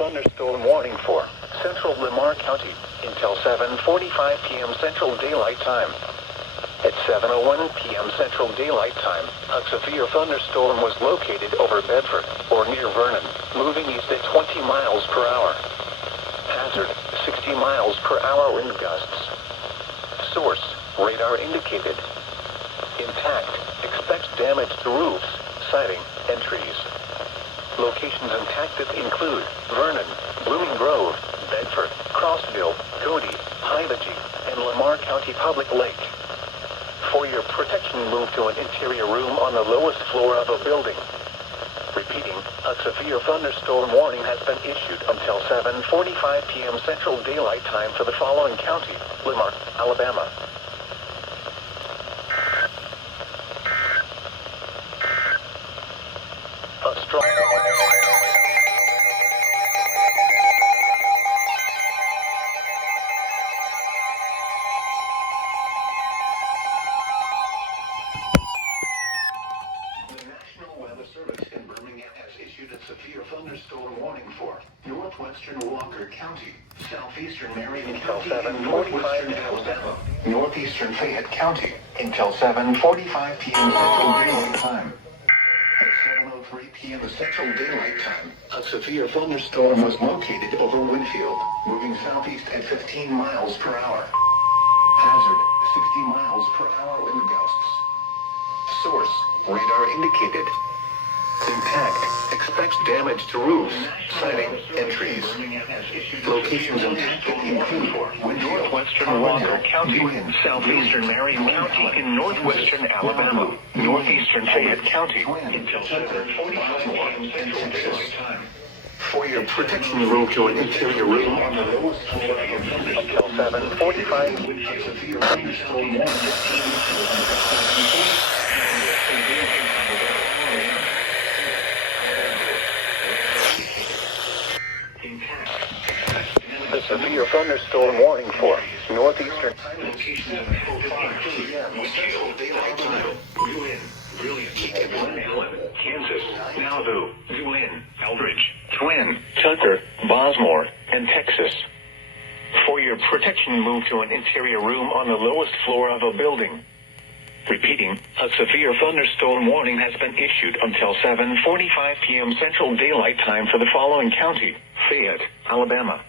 thunderstorm warning for central Lamar County until 7:45 p.m. Central Daylight Time. At 7:01 p.m. Central Daylight Time, a severe thunderstorm was located over Bedford, or near Vernon, moving east at 20 miles per hour. Hazard, 60 miles per hour wind gusts. Source, radar indicated. Intact, expect damage to roofs, siding, and trees. Locations impacted include Vernon, Blooming Grove, Bedford, Crossville, Cody, Highvegee, and Lamar County Public Lake. For your protection, move to an interior room on the lowest floor of a building. Repeating, a severe thunderstorm warning has been issued until 7:45 p.m. Central Daylight Time for the following county: Lamar, Alabama. A strong Service in Birmingham has issued a severe thunderstorm warning for northwestern Walker County, southeastern Marion County, and northwestern Alabama, northeastern Fayette County, until 7:45 p.m. Central Daylight Time. At 7:03 p.m. Central Daylight Time, a severe thunderstorm was located over Winfield, moving southeast at 15 miles per hour. Hazard, 60 miles per hour wind gusts. Source, radar indicated. Impact, expects damage to roofs, siding, and trees. Locations impacted include northwestern Walker County, southeastern Marion County, in northwestern Alabama, northeastern Fayette County, until 7:45 p.m. Central Daylight Time. For your protection, move to an interior room on the lowest floor until 7:45 with a severe thunderstorm warning. The severe thunderstorm warning for northeastern locations of 4:05 p.m. Central Daylight Time. Brilliant, Allen, Kansas, Nauvoo, Lynn, Eldridge, Twin, Tucker, Bosmore, and Texas. For your protection, move to an interior room on the lowest floor of a building. Repeating, a severe thunderstorm warning has been issued until 7:45 p.m. Central Daylight Time for the following county: Fayette, Alabama.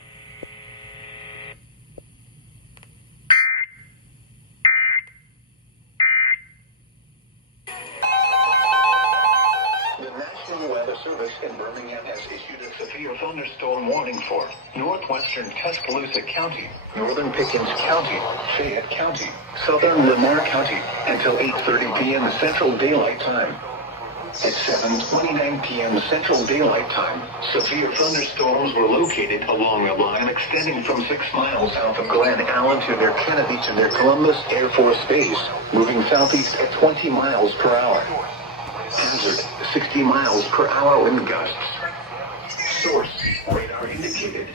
The National Weather Service in Birmingham has issued a severe thunderstorm warning for northwestern Tuscaloosa County, northern Pickens County, Fayette County, southern Lamar County, until 8:30 p.m. Central Daylight Time. At 7:29 p.m. Central Daylight Time, severe thunderstorms were located along a line extending from 6 miles south of Glen Allen to their Kennedy to their Columbus Air Force Base, moving southeast at 20 miles per hour. Hazard, 60 miles per hour wind gusts. Source, radar indicated.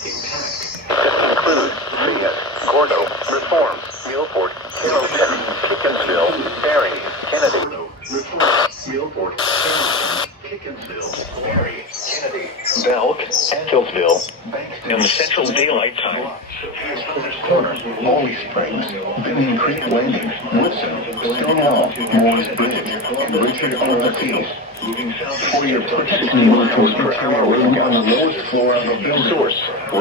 Impact. This includes Fayette, Gordo, Reform, Milford, Carrollton, Pickensville, Berry, Kennedy. Reform, Milford, Carrollton, Pickensville, Berry, Kennedy, Belk, Anthillsville, and Central Daylight Time. Corners, Molly Springs, Binion Creek Landing, Woodson, Stonewall, Moore's Bridge, and Richard Arthur Field. Moving south for your protection, miles per hour wind on the lowest floor of a building. Source, a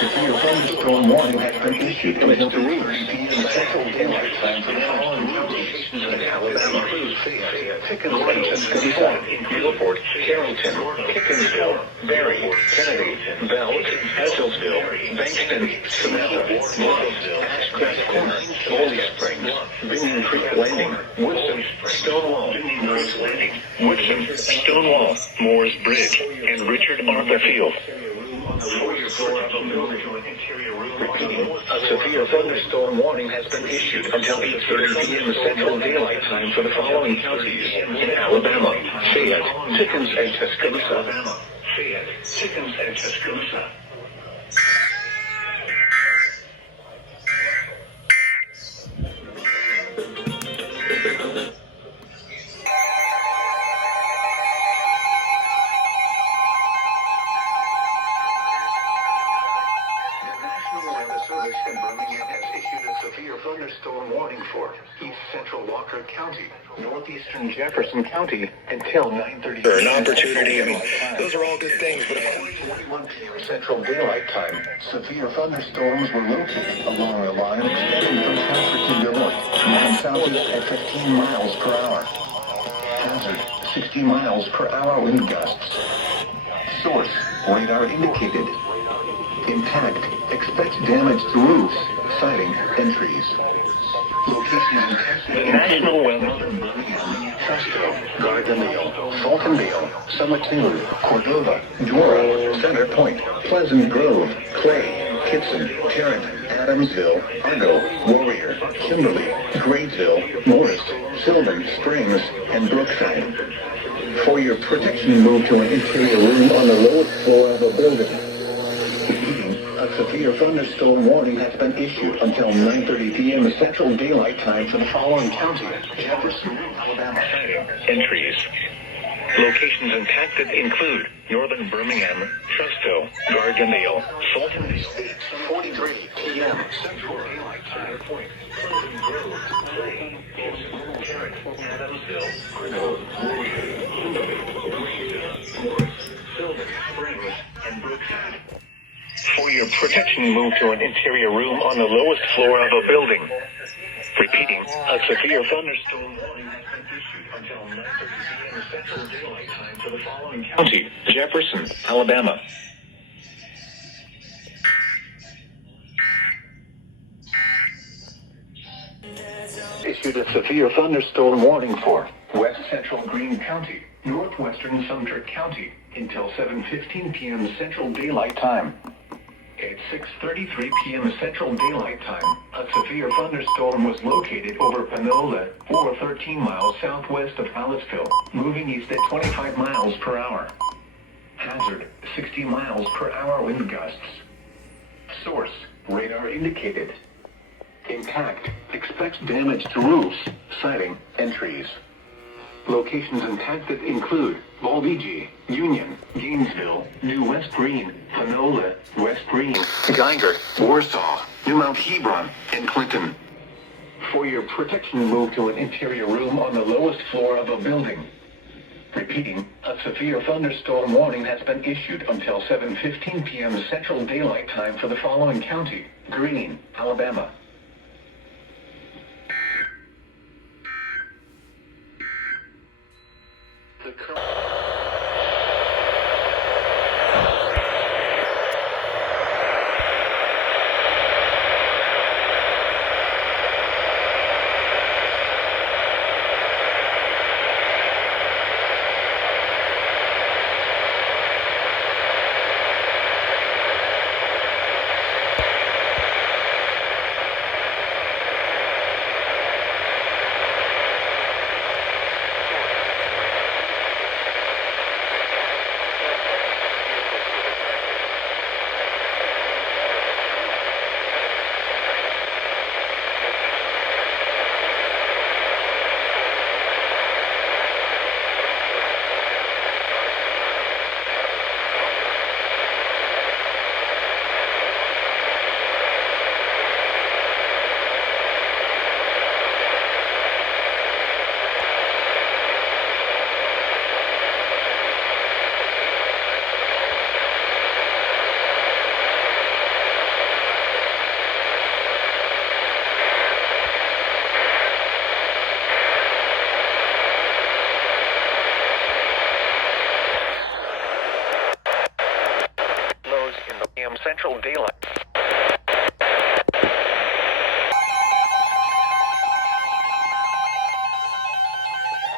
severe thunderstorm warning has been issued until 3 p.m. Central Daylight Time for the following counties: Alabama, Fayette, Pickens, Tuscaloosa, Milford, Carrollton, Pickensville, Berry, Kennedy, Belk, Ethelsville, Bankston, Samantha, Morrisville, Ashcraft Corner, Molly Springs, Binion Creek Landing, Woodson, Stonewall, Moore's Landing, Woodson, Stonewall, Moore's Bridge, and Richard Arthur Field. Repeating, a severe thunderstorm warning has been issued until 8:30 p.m. Central Daylight Time for the following counties: in Alabama, Fayette, Pickens, and Tuscaloosa. Fayette, Pickens, and Tuscaloosa. Service in Birmingham has issued a severe thunderstorm warning for East Central Walker County, northeastern Jefferson County until 9:30 For an opportunity, I mean, those are all good things, but according to 1 p.m. Central Daylight Time, severe thunderstorms were located along a line extending from Casper to Deloitte, moving southeast at 15 miles per hour. Hazard, 60 miles per hour wind gusts. Source, radar indicated. Impact, expect damage to roofs, siding, and trees. Locations in Texas. National Weather in Birmingham, Fresco, Gargamel, Fultonville, Summatoon, Cordova, Dora, Center Point, Pleasant Grove, Clay, Kitson, Tarrant, Adamsville, Argo, Warrior, Kimberly, Graysville, Morris, Sylvan, Springs, and Brookside. For your protection, move to an interior room on the lowest floor of a building. A severe thunderstorm warning has been issued until 9:30 p.m. Central Daylight Time for the following county: Jefferson, Alabama. Entries. Locations impacted include northern Birmingham, Fresco, Gargamel, Fultonville. 8:43 p.m. Central Daylight Time. Pleasant Grove, Clay, Tarrant, Adamsville, Argo, Warrior, Graysville, Sylvan, Springs, and Brookside. For your protection, move to an interior room on the lowest floor of a building. Repeating, a severe thunderstorm warning has been issued until 9:30 p.m. Central Daylight Time for the following county: Jefferson, Alabama. Issued a severe thunderstorm warning for West Central Greene County, northwestern Sumter County, until 7:15 p.m. Central Daylight Time. At 6:33 p.m. Central Daylight Time, a severe thunderstorm was located over Panola, or 13 miles southwest of Hallettsville, moving east at 25 miles per hour. Hazard, 60 miles per hour wind gusts. Source, radar indicated. Impact, expect damage to roofs, siding, and trees. Locations impacted include Valdigi, Union, Gainesville, New West Green, Panola, West Green, Geiger, Warsaw, New Mount Hebron, and Clinton. For your protection, move to an interior room on the lowest floor of a building. Repeating, a severe thunderstorm warning has been issued until 7:15 p.m. Central Daylight Time for the following county: Greene, Alabama. Central Daylight.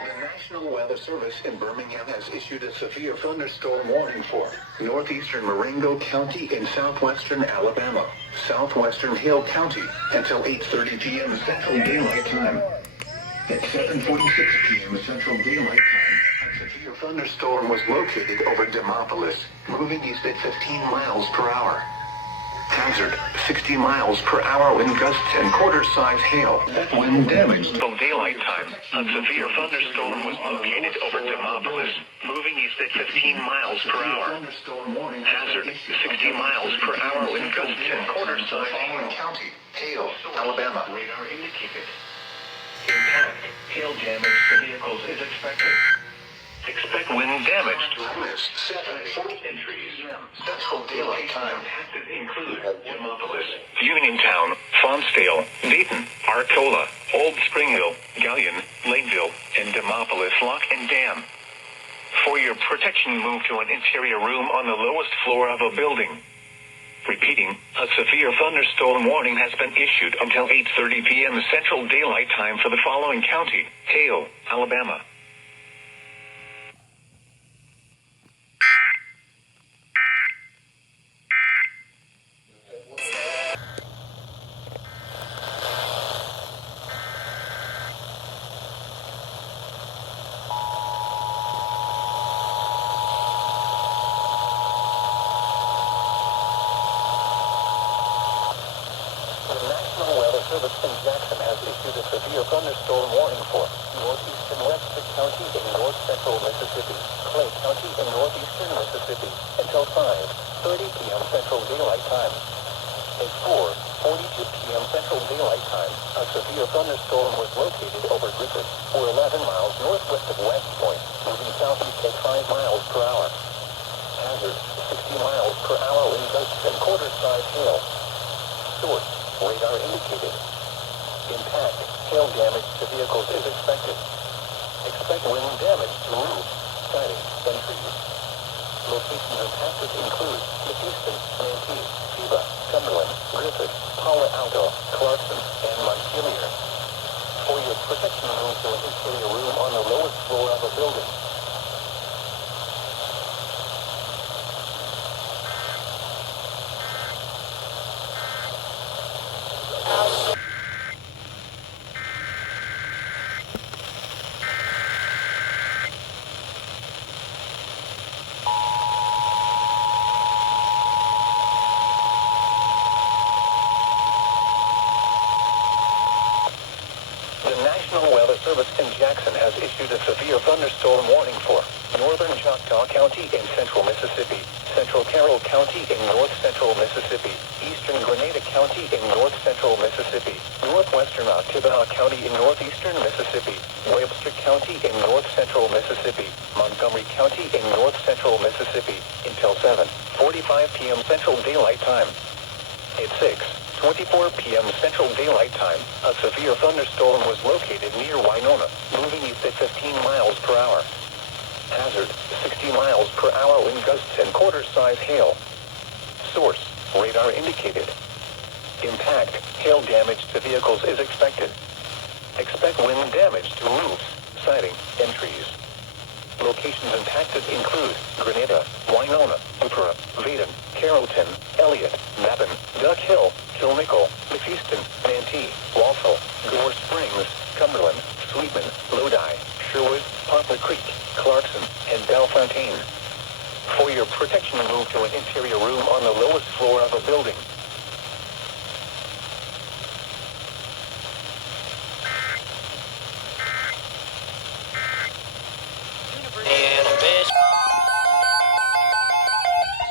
The National Weather Service in Birmingham has issued a severe thunderstorm warning for northeastern Marengo County in southwestern Alabama, southwestern Hill County until 8:30 p.m. Central Daylight Time. At 7:46 p.m. Central Daylight Time, a severe thunderstorm was located over Demopolis, moving east at 15 miles per hour. Hazard, 60 miles per hour wind gusts and quarter-size hail. Wind damage. From daylight time, a severe thunderstorm was located over Demopolis, moving east at 15 miles per hour. Hazard, 60 miles per hour wind gusts and quarter-size hail. County, hail, Alabama. Radar indicated. Impact, hail damage to vehicles is expected. Expect wind damage to limits 7:40 entries. Central daylight time include Demopolis, Uniontown, Fonsdale, Dayton, Arcola, Old Spring Hill, Gallion, Lakeville, and Demopolis Lock and Dam. For your protection, move to an interior room on the lowest floor of a building. Repeating, a severe thunderstorm warning has been issued until 8:30 p.m. Central Daylight Time for the following county: Hale, Alabama. Service in Jackson has issued a severe thunderstorm warning for northeastern Webster County in north central Mississippi, Clay County in northeastern Mississippi, until 5:30 p.m. Central Daylight Time. At 4:42 p.m. Central Daylight Time, a severe thunderstorm was located over Griffith, or 11 miles northwest of West Point, moving southeast at 5 miles per hour. Hazard, 60 miles per hour wind gusts and quarter-size hail. Source, radar indicated. Impact, hail damage to vehicles is expected. Expect wind damage to roofs, siding, and trees. Locations impacted include Houston, Manatee, Cuba, Cumberland, Griffith, Palo Alto, Clarkson, and Montpelier. For your protection, move to an interior room on the lowest floor of a building. National Weather Service in Jackson has issued a severe thunderstorm warning for northern Choctaw County in central Mississippi, central Carroll County in north central Mississippi, eastern Grenada County in north central Mississippi, northwestern Ottawa County in northeastern Mississippi, Webster County in north central Mississippi, Montgomery County in north central Mississippi, until 7:45 p.m. Central Daylight Time. At 6:24 p.m. Central Daylight Time, a severe thunderstorm was located near Winona, moving east at 15 miles per hour. Hazard, 60 miles per hour wind gusts and quarter-size hail. Source, radar indicated. Impact, hail damage to vehicles is expected. Expect wind damage to roofs, siding, and trees. Locations impacted include Grenada, Winona, Upera, Vaden, Carrollton, Elliott, Mabon, Duck Hill, Kilmickle, McPheaston, Manatee, Walsall, Gore Springs, Cumberland, Sweetman, Lodi, Sherwood, Poplar Creek, Clarkson, and Bellefontaine. For your protection, move to an interior room on the lowest floor of a building.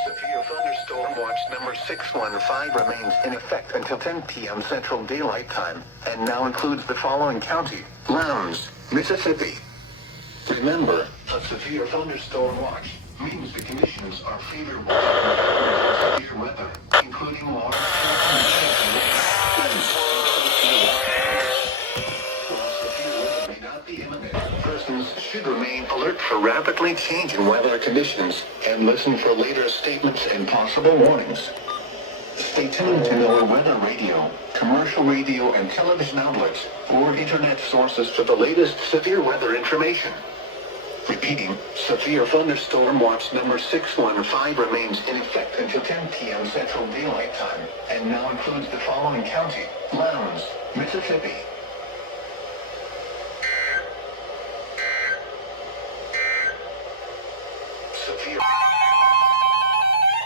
Severe thunderstorm watch number 615 remains in effect until 10 p.m. Central Daylight Time, and now includes the following county: Lowndes, Mississippi. Remember, a severe thunderstorm watch means the conditions are favorable for severe weather, including water, persons should remain alert for rapidly changing weather conditions and listen for later statements and possible warnings. Stay tuned to our weather radio, commercial radio and television outlets, or internet sources for the latest severe weather information. Repeating, severe thunderstorm watch number 615 remains in effect until 10 p.m. Central Daylight Time, and now includes the following county: Lowndes, Mississippi. Severe.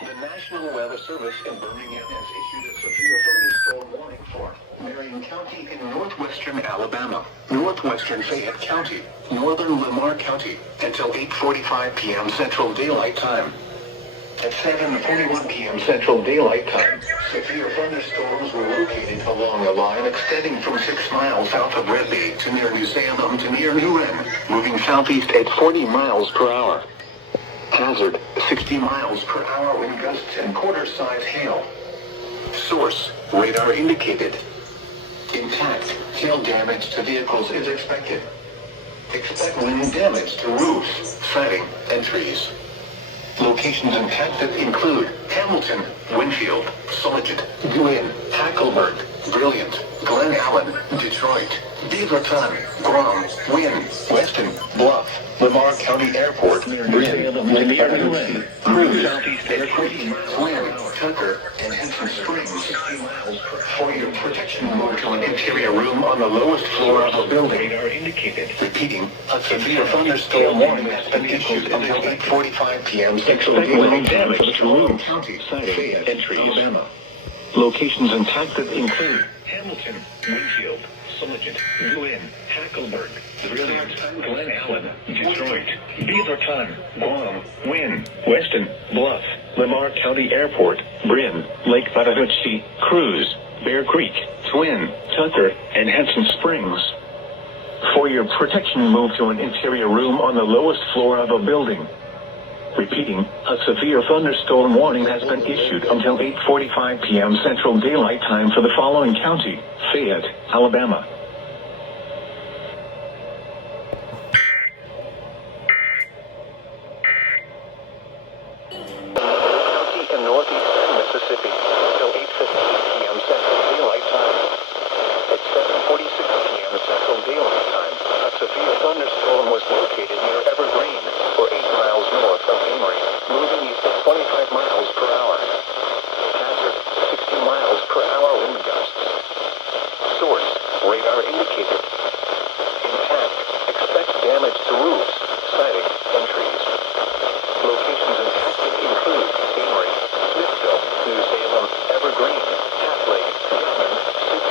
The National Weather Service in Birmingham has issued a severe thunderstorm warning for Marion County in northwestern Alabama, northwestern Fayette County, northern Lamar County, until 8:45 p.m. Central Daylight Time. At 7:41 p.m. Central Daylight Time, severe thunderstorms were located along a line extending from 6 miles south of Red Bay to near New Salem to near New Wren, moving southeast at 40 miles per hour. Hazard, 60 miles per hour wind gusts and quarter-size hail. Source, radar indicated. Intact, hail damage to vehicles is expected. Expect wind damage to roofs, siding, and trees. Locations impacted include Hamilton, Winfield, Solitude, Gwynn, Hackleburg, Brilliant, Glen Allen, Detroit, Beaverton, Guam, Wynn, Weston, Bluff, Lamar County Airport, Bryn, Lake Arden, Cruz, Twin, Tucker, and Henson Springs. For your protection, move to an interior room on the lowest floor of a building. Repeating, a severe thunderstorm warning has been issued until 8:45 p.m. Central Daylight Time to Loudoun County, Fayette, and Alabama. Locations impacted include Hamilton, Winfield, Solitude, Gwynn, Hackleburg, Brilliant, Glen Allen, Detroit, Beaverton, Guam, Wynn, Weston, Bluff, Lamar County Airport, Bryn, Lake Chattahoochee, Cruz, Bear Creek, Twin, Tucker, and Henson Springs. For your protection, move to an interior room on the lowest floor of a building. Repeating, a severe thunderstorm warning has been issued until 8:45 p.m. Central Daylight Time for the following county: Fayette, Alabama. County in northeastern Mississippi until 8:15 p.m. Central Daylight Time. At 7:46 p.m. Central Daylight Time, a severe thunderstorm was located near Evergreen, or 8 miles north of Emory, moving east at 25 miles per hour. Hazard, 60 miles per hour wind gusts. Source, radar indicated. Intact, expect damage to roofs, siding, and trees. Locations impacted include Emory, Smithville, New Salem, Evergreen, Half Lake, Gilman,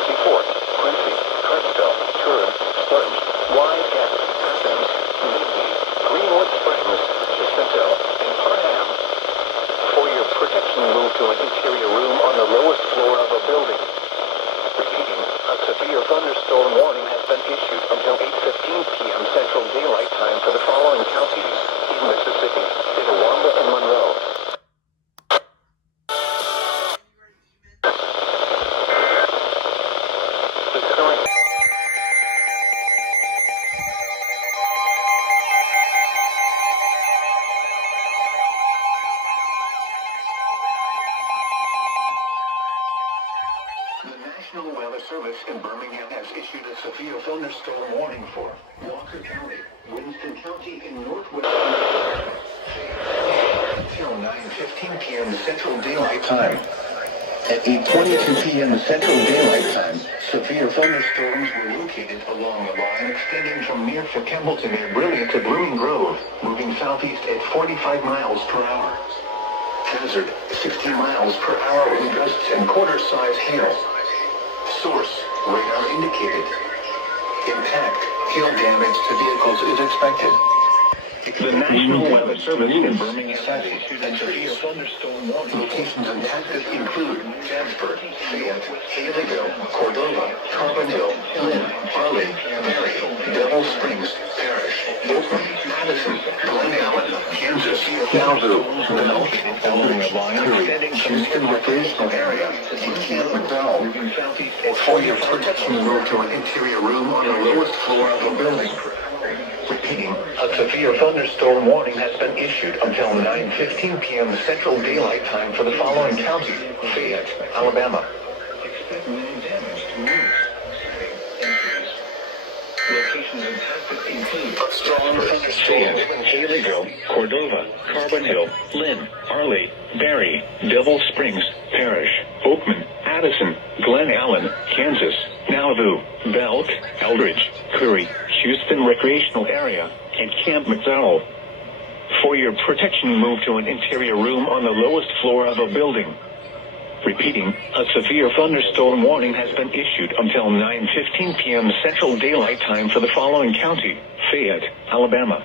64, Quincy, Hartsville, Turin, Sponge, Wide Gap, Athens, Midway, Greenwood Springs, Jacinto, and Parham. For your protection, move to an interior room on the lowest floor of a building. Repeating, a severe thunderstorm warning has been issued until 8:15 p.m. Central Daylight Time for the following counties in Mississippi: Itawamba and Monroe. The current The National Weather Service in Birmingham has issued a severe thunderstorm warning for Walker County, Winston County in northwestern Alabama until 9:15 p.m. Central Daylight Time. At 8:22 p.m. Central Daylight Time, severe thunderstorms were located along a line extending from near Fort Campbellton near Brilliant to Blooming Grove, moving southeast at 45 miles per hour. Hazard, 60 miles per hour wind gusts and quarter-size hail. Source, radar indicated. Impact, hail damage to vehicles is expected. The National Weather Service in Birmingham has issued a severe thunderstorm warning. Locations impacted include Jasper, Fayette, Haleyville, Cordova, Carbon Hill, Lynn, Arley, Berry, Devil Springs, Parish, Oakland, Madison, Glen Allen, Kansas, Nauvoo, Belk, Eldridge, Houston Recreational Area, and Camp McDowell. For your protection, move to an interior room on the lowest floor of a building. Repeating, a severe thunderstorm warning has been issued until 9:15 p.m. Central Daylight Time for the following county: Fayette, Alabama. Expect wind damage to roofs, and trees. Locations impacted include strong thunderstorms in Haleyville, Cordova, Carbon Hill, Lynn, Arley, Berry, Devil Springs, Parish, Oakman, Addison, Glen Allen, Kansas, Nauvoo, Belk, Eldridge, Curry, Houston Recreational Area, and Camp McDowell. For your protection, move to an interior room on the lowest floor of a building. Repeating, a severe thunderstorm warning has been issued until 9:15 p.m. Central Daylight Time for the following county: Fayette, Alabama.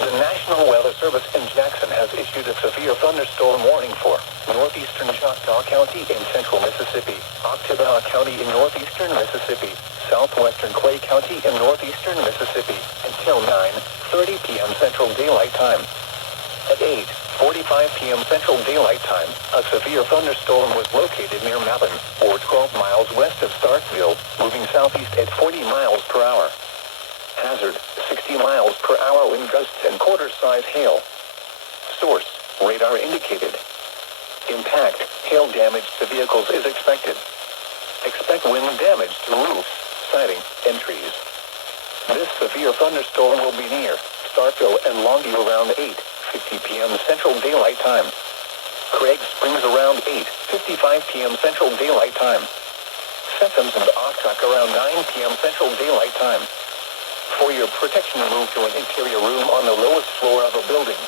The National Weather Service in Jackson has issued a severe thunderstorm warning for northeastern Choctaw County in central Mississippi, Oktibbeha County in northeastern Mississippi, southwestern Clay County in northeastern Mississippi, until 9:30 p.m. Central Daylight Time. At 8:45 p.m. Central Daylight Time, a severe thunderstorm was located near Mabon, or 12 miles west of Starkville, moving southeast at 40 miles per hour. Hazard, 60 miles per hour wind gusts and quarter-size hail. Source, radar indicated. Impact, hail damage to vehicles is expected. Expect wind damage to roofs, siding, and trees. This severe thunderstorm will be near Starkville and Longview around 8:50 p.m. Central Daylight Time. Craig Springs around 8:55 p.m. Central Daylight Time. Sethams and Oxock around 9 p.m. Central Daylight Time. For your protection, move to an interior room on the lowest floor of a building.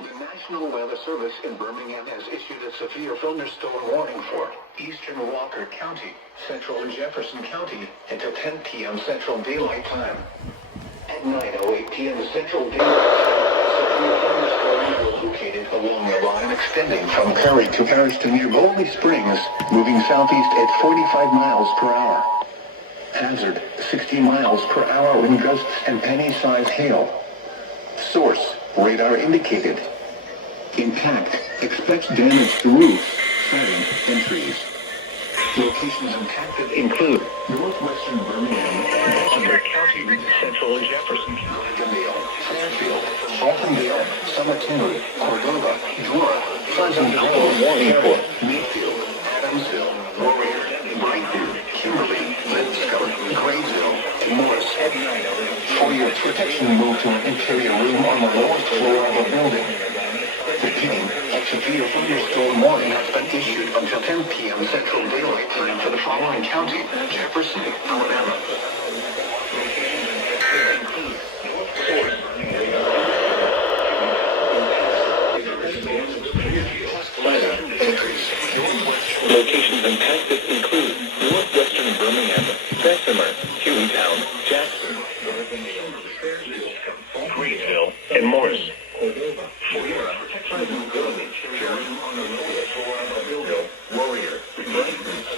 The National Weather Service in Birmingham has issued a severe thunderstorm warning for eastern Walker County, central Jefferson County, until 10 p.m. Central Daylight Time. At 9:08 p.m. Central Daylight Time, severe thunderstorms were located along the line extending from Perry to Harriston near Bowley Springs, moving southeast at 45 miles per hour. Hazard, 60 miles per hour wind gusts and penny-sized hail. Source, radar indicated. Impact, expect damage to roofs, siding, and trees. Locations impacted include northwestern Birmingham, Bessemer County, central Jefferson County, Fairfield, Baltondale, Somerton, Cordova, Dora, Pleasantville, Warrenport, Mayfield, Adamsville, Warrior, Brighton, Kimberly, Lipscomb, Graysville, and Morris. For your protection, move to an interior room on the lowest floor of a building. Repeating, a severe thunderstorm warning has been issued until 10 p.m. Central Daylight Time for the following county: Jefferson, Alabama. Locations impacted include northwestern Birmingham, Bessemer, Hueytown, Jackson, Graysville, and Morris.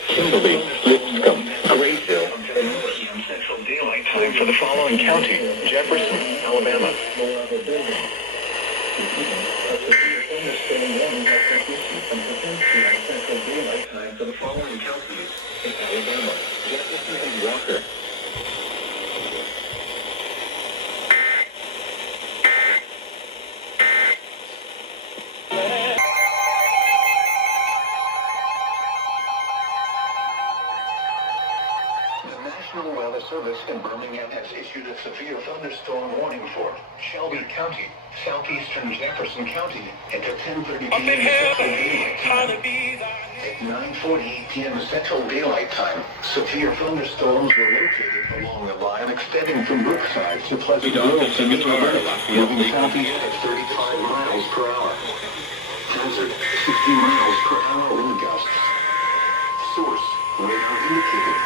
Kimberly, Lipscomb, Graysville, Central Daylight Time for the following county: Jefferson, Alabama. Central Daylight Time for the following counties in Alabama: Jefferson and Walker. The National Weather Service in Birmingham has issued a severe thunderstorm warning for Shelby County, southeastern Jefferson County, until 10:30 p.m. Central Daylight Time. At 9:48 p.m. Central Daylight Time, severe thunderstorms were located along the line extending from Brookside to Pleasantville, moving southeast at 35 miles per hour. Hazard, 60 miles per hour wind gusts. Source, radar indicated.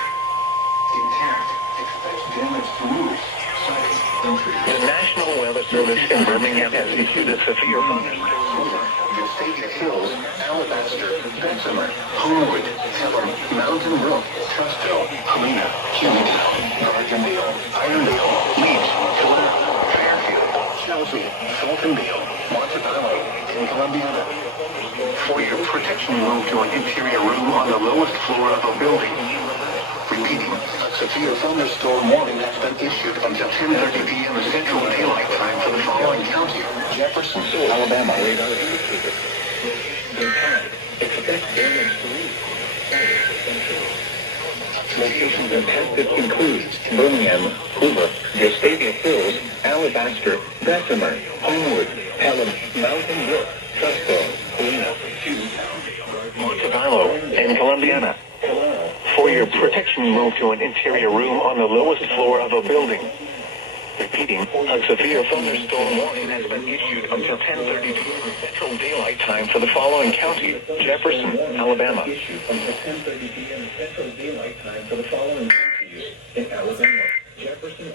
Intact, expect damage to roofs, siding, and trees. The National Weather Service in Birmingham has issued a severe thunderstorm warning. Vestavia Hills, Alabaster, Bessemer, Homewood, Pelham, Mountain Brook, Trustville, Helena, Hueytown, Argandale, Irondale, Leeds, Helena, Fairfield, Chelsea, Fultondale, Montebello, and Columbiana. For your protection, move to an interior room on the lowest floor of a building. Repeating, a severe thunderstorm warning has been issued until 10:30 p.m. Central Daylight Time for the following county: Jefferson, Alabama. Locations in Texas include Birmingham, Hoover, Gustavia Hills, Alabaster, Bessemer, Homewood, Pelham, Mountain Brook, Trustboro, Helena, Montevallo, and Columbiana. For your protection, move to an interior room on the lowest floor of a building. Repeating, a severe thunderstorm warning has been issued until 10:30 p.m. Central Daylight Time for the following county: Jefferson, Alabama. Issued until 10:30 p.m. Central Daylight Time for the following counties in Alabama: Jefferson,